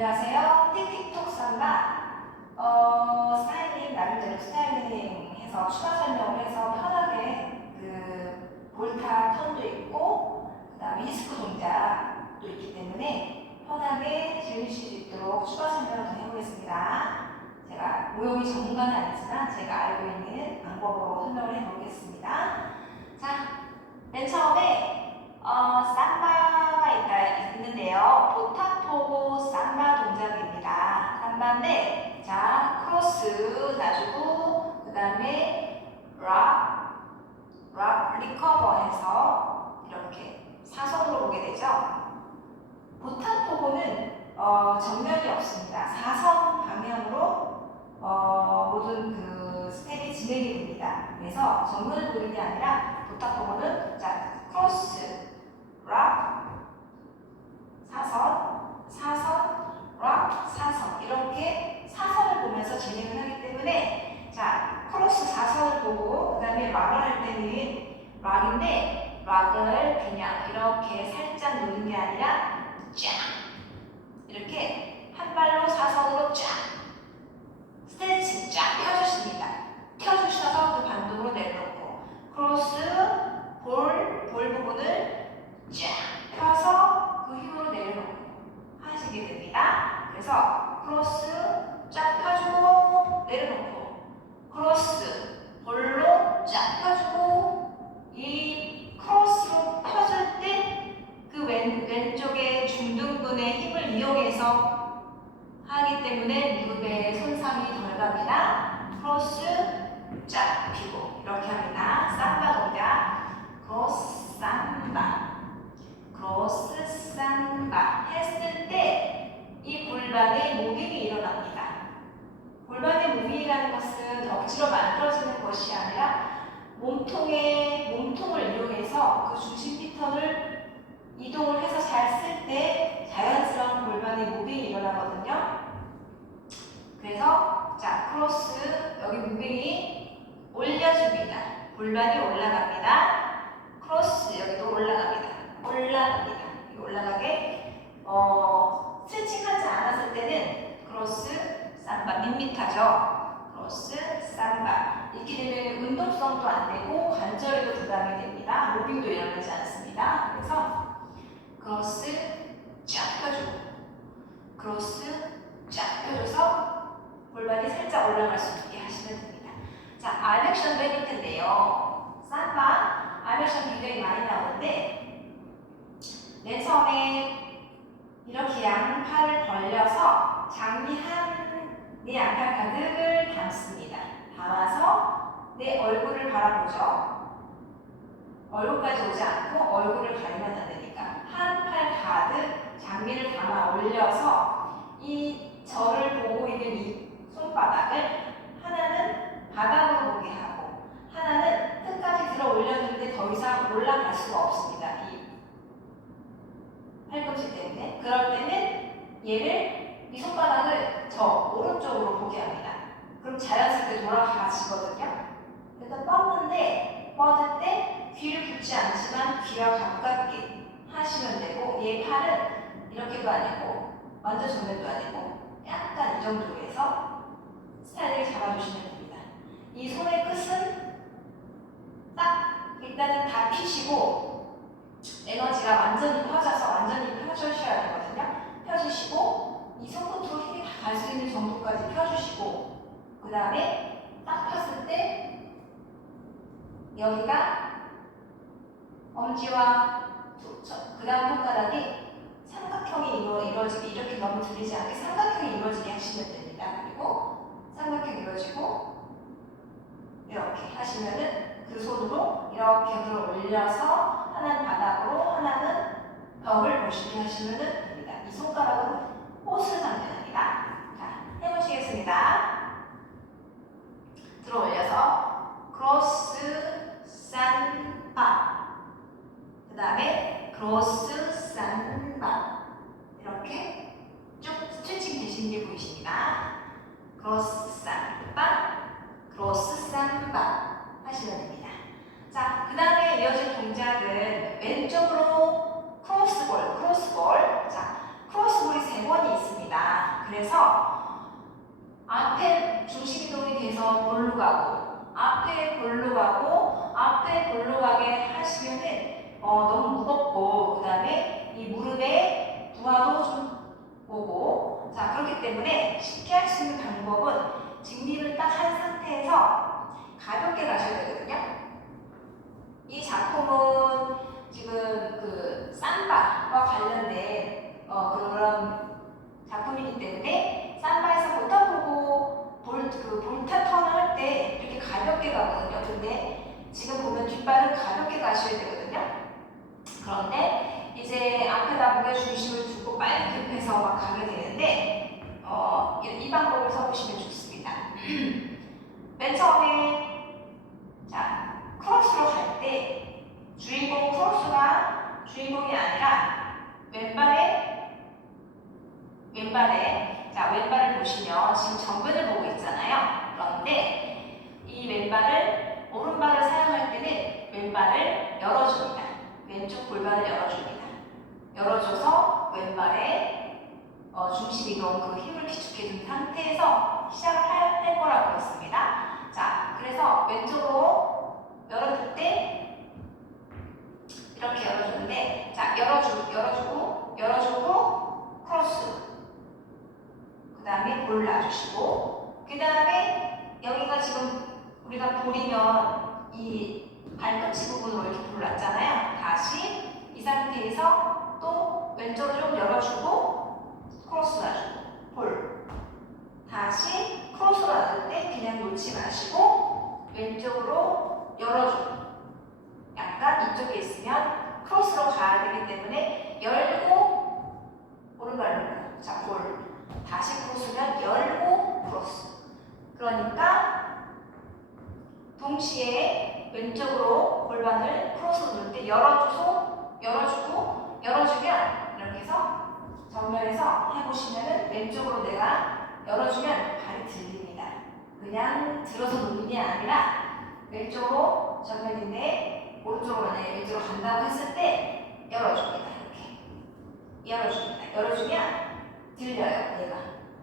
안녕하세요. 틱틱톡 삼바 스타일링 나름대로 스타일링해서 추가 설명을 해서 편하게 그 볼타 턴도 있고 그다음에 히스크 동작도 있기 때문에 편하게 즐기실 수 있도록 추가 설명을 더 해보겠습니다. 제가 모욕이 전문가는 아니지만 제가 알고 있는 방법으로 설명을 해보겠습니다. 자, 맨 처음에 삼바가 있는데요. 포타포고 삼바 동작입니다. 삼바인데, 자, 크로스 놔주고, 그 다음에 리커버 해서 이렇게 사선으로 보게 되죠. 포타포고는 정면이 없습니다. 사선 방향으로 모든 그 스텝이 진행이 됩니다. 그래서 정면을 보는 게 아니라 포타포고는 자, 크로스, 사선 이렇게 사선을 보면서 진행을 하기 때문에 자 크로스 사선을 보고 그 다음에 락을 할 때는 락인데 락을 그냥 이렇게 살짝 놓는 게 아니라 쫙 이렇게 한 발로 사선으로 쫙 스트레칭 쫙 펴주십니다. 펴주셔서 그 반동으로 내려놓고 크로스 볼 부분을 쫙 펴서 그 힘으로 내려놓고 하시게 됩니다. 그래서 크로스 쫙 펴주고 내려놓고 크로스 볼로 쫙 펴주고 이 크로스로 펴줄 때 그 왼쪽의 중둔근의 힘을 이용해서 하기 때문에 무릎에 손상이 덜 갑니다. 크로스 쫙 펴고 이렇게 합니다. 삼바 동작 크로스 삼바 크로스 삼바 했을 때 이 골반에 무빙이 일어납니다. 골반의 무빙이라는 것은 억지로 만들어지는 것이 아니라 몸통을 이용해서 그 중심 패턴을 이동을 해서 잘 쓸 때 자연스러운 골반의 무빙이 일어나거든요. 그래서 자 크로스 여기 무빙이 올려줍니다. 골반이 올라갑니다. 크로스 여기도 올라갑니다. 여기 올라가게 스트레칭하지 않았을 때는 크로스 삼바 밋밋하죠. 크로스 삼바 이렇게 되면 운동성도 안 되고 관절에도 부담이 됩니다. 로빙도 일어나지 않습니다. 그래서 크로스 쫙 펴주고 크로스 쫙 펴줘서 골반이 살짝 올라갈 수 있게 하시면 됩니다. 자, 알렉션도 해볼 텐데요. 삼바 알렉션 굉장히 많이 나오는데 맨 처음에 이렇게 양팔을 벌려서 장미 내 양팔 가득을 담습니다. 담아서 내 얼굴을 바라보죠. 얼굴까지 오지 않고 얼굴을 가리면 안 되니까 한 팔 가득 장미를 담아 올려서 이 저를 보고 있는 이 손바닥을 하나는 바닥으로 보게 하고 하나는 끝까지 들어 올려주는데 더 이상 올라갈 수가 없습니다. 팔꿈치 때문에. 그럴 때는 이 손바닥을 저 오른쪽으로 보게 합니다. 그럼 자연스럽게 돌아가시거든요. 그래서 뻗을 때 귀를 굽지 않지만 귀와 가깝게 하시면 되고 얘 팔은 이렇게도 아니고 완전 정면도 아니고 약간 이 정도로 해서 스타일을 잡아주시면 됩니다. 이 손의 끝은 딱 일단은 다 피시고 에너지가 완전히 펴져서 완전히 펴주셔야 되거든요. 펴주시고 이 손끝으로 힘이 다 갈 수 있는 정도까지 펴주시고 그 다음에 딱 폈을 때 여기가 엄지와 그 다음 손가락이 삼각형이 이루어지게 이렇게 너무 들리지 않게 삼각형이 이루어지게 하시면 됩니다. 그리고 삼각형이 이루어지고 이렇게 하시면은 그 손으로 이렇게 들어 올려서 하나는 바닥으로 하나는 벽을 보시게 하시면 됩니다. 이 손가락으로 꽃을 만듭니다. 자, 해보시겠습니다. 들어 올려서 크로스 삼바 그 다음에 크로스 삼바 이렇게 쭉 스트레칭 되시는 게 보이십니다. 크로스 삼바 크로스 삼바 하시면 됩니다. 자, 그 다음에 이어질 동작은 왼쪽으로 크로스볼. 자, 크로스볼이 3번이 있습니다. 그래서 앞에 중심 이동이 돼서 볼로 가고 앞에 볼로 가고 앞에 볼로 가게 하시면은 너무 무겁고 그 다음에 이 무릎에 부하도 좀 오고 자 그렇기 때문에 쉽게 할 수 있는 방법은 직립을 딱 한 상태에서 가볍게 가셔야 되거든요. 이 작품은 지금 그 삼바와 관련된 그런 작품이기 때문에 삼바에서부터 보고 볼타 턴을 할 때 이렇게 가볍게 가거든요. 근데 지금 보면 뒷발은 가볍게 가셔야 되거든요. 그런데 이제 앞에다 무게 중심을 두고 빨리 급해서 막 가게 되는데 이 방법을 써보시면 좋습니다. 맨 처음에 자 크로스로 갈 때 주인공 크로스가 주인공이 아니라 왼발에 자 왼발을 보시면 지금 정면을 보고 있잖아요. 그런데 이 왼발을 오른발을 사용할 때는 왼발을 열어줍니다. 왼쪽 골반을 열어줍니다. 열어줘서 왼발에 중심 이동 그 힘을 기축해 둔 상태에서 시작을 할 거라고 했습니다. 자, 그래서 왼쪽으로 열어줄 때 이렇게 열어주는데 자 열어주고 크로스 그 다음에 볼 놔주시고 그 다음에 여기가 지금 우리가 볼이면 이 발꿈치 부분으로 이렇게 볼 놨잖아요. 다시 이 상태에서 또 왼쪽으로 좀 열어주고 크로스 놔주고 볼 다시 크로스 놔줄 때 그냥 놓지 마시고 왼쪽으로 열어주고 약간 이쪽에 있으면 크로스로 가야 되기 때문에 열고 오른발로 자 볼 다시 크로스면 열고 크로스 그러니까 동시에 왼쪽으로 골반을 크로스로 놓을 때 열어주고 열어주면 이렇게 해서 정면에서 해보시면은 왼쪽으로 내가 열어주면 발이 들립니다. 그냥 들어서 놓는 게 아니라 왼쪽으로 정면인데 오른쪽으로 왼쪽으로 간다고 했을 때 열어줍니다. 이렇게 열어줍니다. 열어주면 들려요. 얘가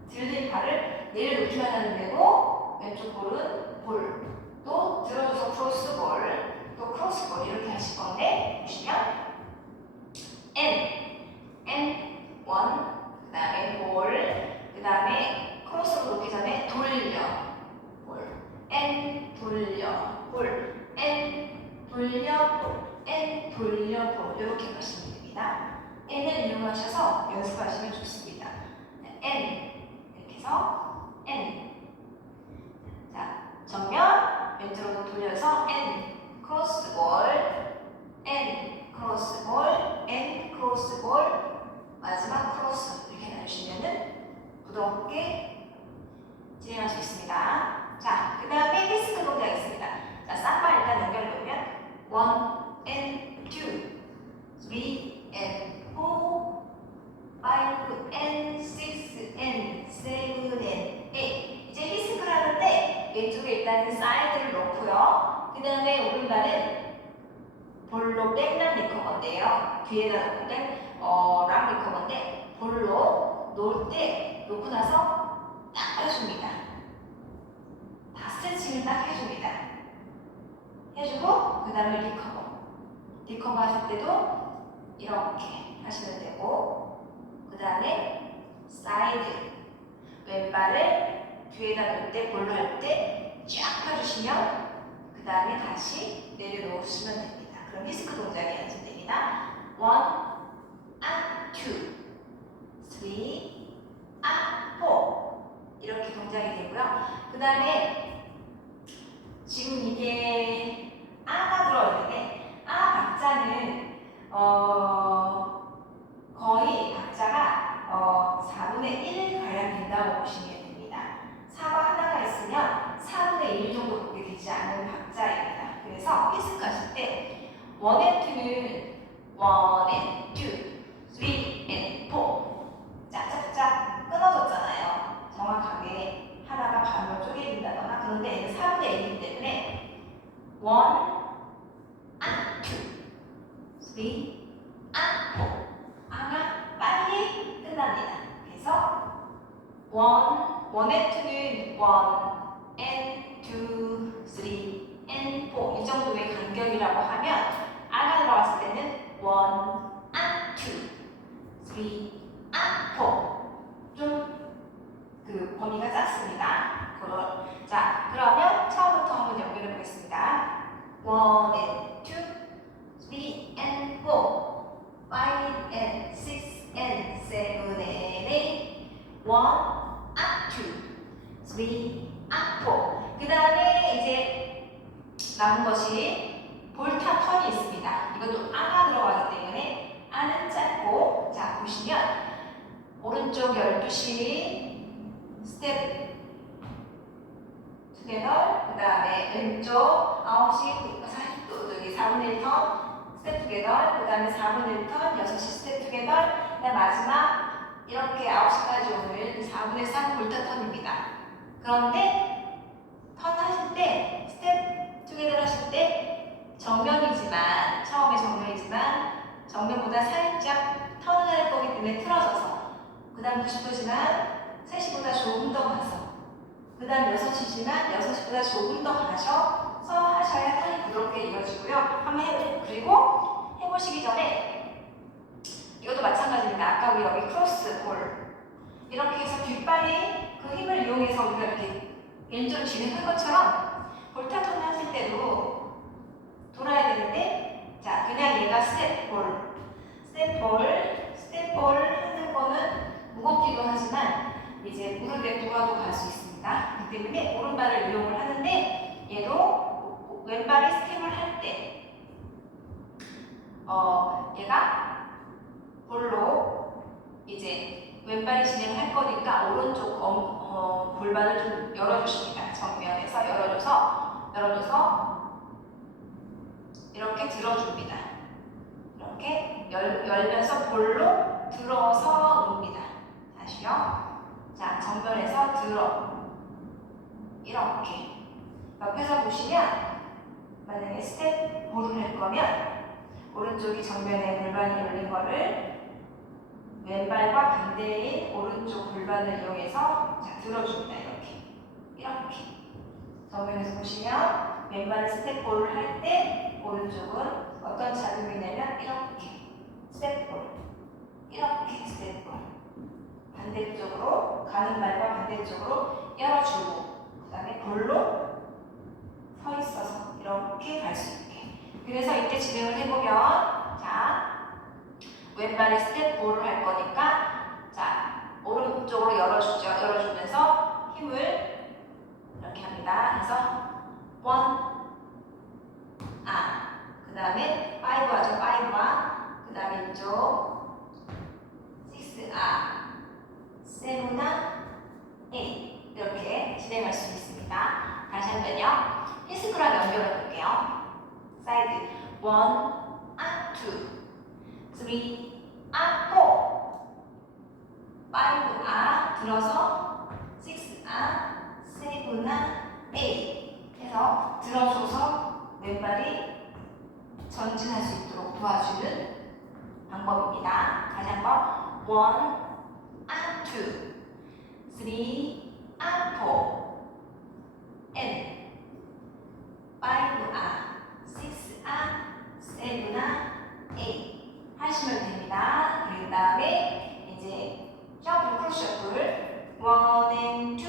들린 발을 내려놓기만 하면 되고 왼쪽 볼은 볼 또 들어줘서 크로스 볼 또 크로스 볼 이렇게 하실 건데 보시면 N 1 그 다음에 볼 그 다음에 크로스로 놓기 전에 돌려 볼 N 돌려 볼 N 돌려 볼 N 돌려 볼 이렇게 하시면 됩니다. N을 이용하셔서 연습하시면 좋습니다. N 이렇게 해서 N 자 정면 왼쪽으로 돌려서 N 크로스 볼 N 크로스 볼 N 크로스 볼 마지막 크로스 이렇게 놔주시면은 부드럽게 진행할 수 있습니다. 자, 그 다음에 피스크 동작이 있습니다. 자, 쌈바 일단 연결해보면 1 and 2 3 and 4 5 and 6 and 7 and 8 이제 피스크를 하는 때 왼쪽에 일단은 사이드를 놓고요. 그 다음에 오른발은 볼로 백락 리커버인데요. 뒤에다 놓고 락 리커버인데 볼로 놓을 때 놓고 나서 딱 해줍니다. 다 스트레칭을 딱 해줍니다. 해주고 그 다음에 리커버 하실 때도 이렇게 하시면 되고 그 다음에 사이드 왼발을 뒤에다 놓을 때 볼로 할 때 쫙 펴주시면 그 다음에 다시 내려놓으시면 됩니다. 그럼 히스크 동작이 연습됩니다. 1 and 2 3 and 4 이렇게 동작이 되고요. 그 다음에 지금 이게 아가 들어있는데 아 박자는 거의 박자가 4분의 1 가량 된다고 보시면 됩니다. 4가 하나가 있으면 4분의 1 정도밖에 되지 않은 박자입니다. 그래서 피스크 하실 때 1 and 2는 1 and 2, 3 and 4 짝짝짝 끊어졌잖아요. 정확하게 하나가 반으로 쪼개진다거나 그런데 얘는 4분의 1이기 때문에 1 and 2, 3 and 4 아가 빨리 끝납니다. 그래서 1 원 and 투는 1 and 2, 3 and 4 이 정도의 간격이라고 하면 아가 들어갔을 때는 1 and 2, 3 and 4 좀 그 범위가 작습니다. 자, 그러면 처음부터 한번 연결해 보겠습니다. 1 and 2, 3 and 4, 5 and 6 and 7 and 8, 1 and 2, 3 and 4. 그 다음에 이제 남은 것이 볼타 턴이 있습니다. 이것도 아가 들어가기 때문에 아는 짧고, 자 보시면 오른쪽 12시 스텝 투게더, 그 다음에 왼쪽 9시 40도 저기 4분의 1턴 스텝 투게더, 그 다음에 4분의 1턴 6시 스텝 투게더, 그 다음 마지막 이렇게 9시까지 오는 4분의 3 볼타 턴입니다. 그런데 턴 하실 때 스텝 투게더 하실 때 정면이지만 처음에 정면이지만 정면보다 살짝 턴을 할 거기 때문에 틀어져서 그 다음 90도지만 3시보다 조금 더 가서 그 다음 6시지만 6시보다 조금 더 가셔서 하셔야 턴이 부드럽게 이루어지고요. 한번 그리고 해보시기 전에 이것도 마찬가지입니다. 아까 우리 여기 크로스 볼 이렇게 해서 뒷발이 그 힘을 이용해서 우리가 이렇게 왼쪽으로 진행한 것처럼 볼타 턴을 하실 때도 돌아야 되는데, 자 그냥 얘가 스텝볼 하는 거는 무겁기도 하지만 이제 무릎에 부하도 갈 수 있습니다. 그렇기 때문에 오른발을 이용을 하는데 얘도 왼발이 스텝을 할 때 얘가 볼로 이제 왼발이 진행을 할 거니까 오른쪽 골반을 좀 열어주십니다. 정면에서 열어줘서 이렇게 들어줍니다. 이렇게 열면서 볼로 들어서 놓습니다. 다시요. 자, 정면에서 들어. 이렇게. 옆에서 보시면, 만약에 스텝 볼을 할 거면, 오른쪽이 정면에 골반이 열린 거를 왼발과 반대인 오른쪽 골반을 이용해서 자, 들어줍니다. 이렇게. 정면에서 보시면, 왼발 스텝 볼을 할 때, 오른쪽은 어떤 작용이 되면 이렇게. 스텝 볼. 이렇게 스텝 볼. 반대쪽으로 가는 발과 반대쪽으로 열어주고 그 다음에 볼로 서 있어서 이렇게 갈 수 있게. 그래서 이때 진행을 해보면 자 왼발이 스텝 볼을 할 거니까 자 오른쪽으로 열어주죠. 열어주면서 힘을 이렇게 합니다. 그래서 1 그 다음에 5 하죠. 5와 그 다음에 이쪽 6 7, 8 이렇게 진행할 수 있습니다. 다시 한번요. 히스크랑 연결해 볼게요. 사이드 1 and 2 3 and 4 5 들어서 6 and 7 and 8 해서 들어줘서 왼발이 전진할 수 있도록 도와주는 방법입니다. 다시 한번 1 and 2, 3 and 4, and 5 and 6 and 7 and 8 하시면 됩니다. 그 다음에 이제 셔플, 크로스 셔플 1 and 2,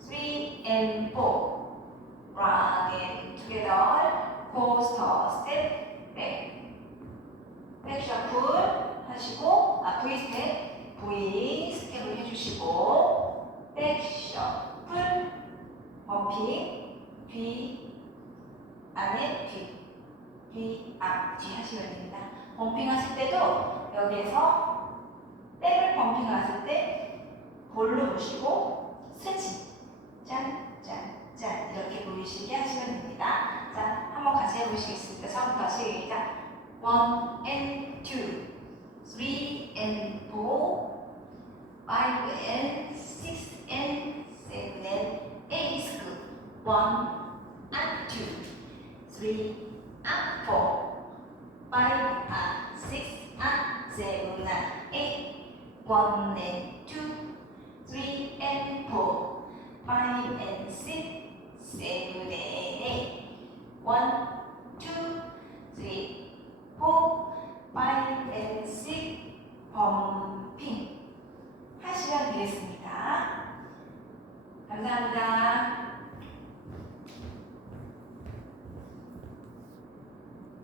3 and 4 run and together coaster step back 셔플 하시고 V 스텝 V 스텝을 해주시고 백 셔플 버핑 뒤 안에 뒤 앞 뒤 하시면 됩니다. 범핑 하실 때도 여기에서 백을 범핑 하실 때 볼로 놓으시고 스트레칭 짠 이렇게 보이시게 하시면 됩니다. 자 한번 같이 해보시겠습니다. 처음부터 시작 1 and 2 3 and 4 5 and 6 and 7 and 8 is good. 1 and 2 3 and 4 5 and 6 and 7 and 8 1 and 2 3 5 and 6, 7 and 8. 1, 2, 3, 4, 5 and 6. 펌핑 하시면 되겠습니다. 감사합니다.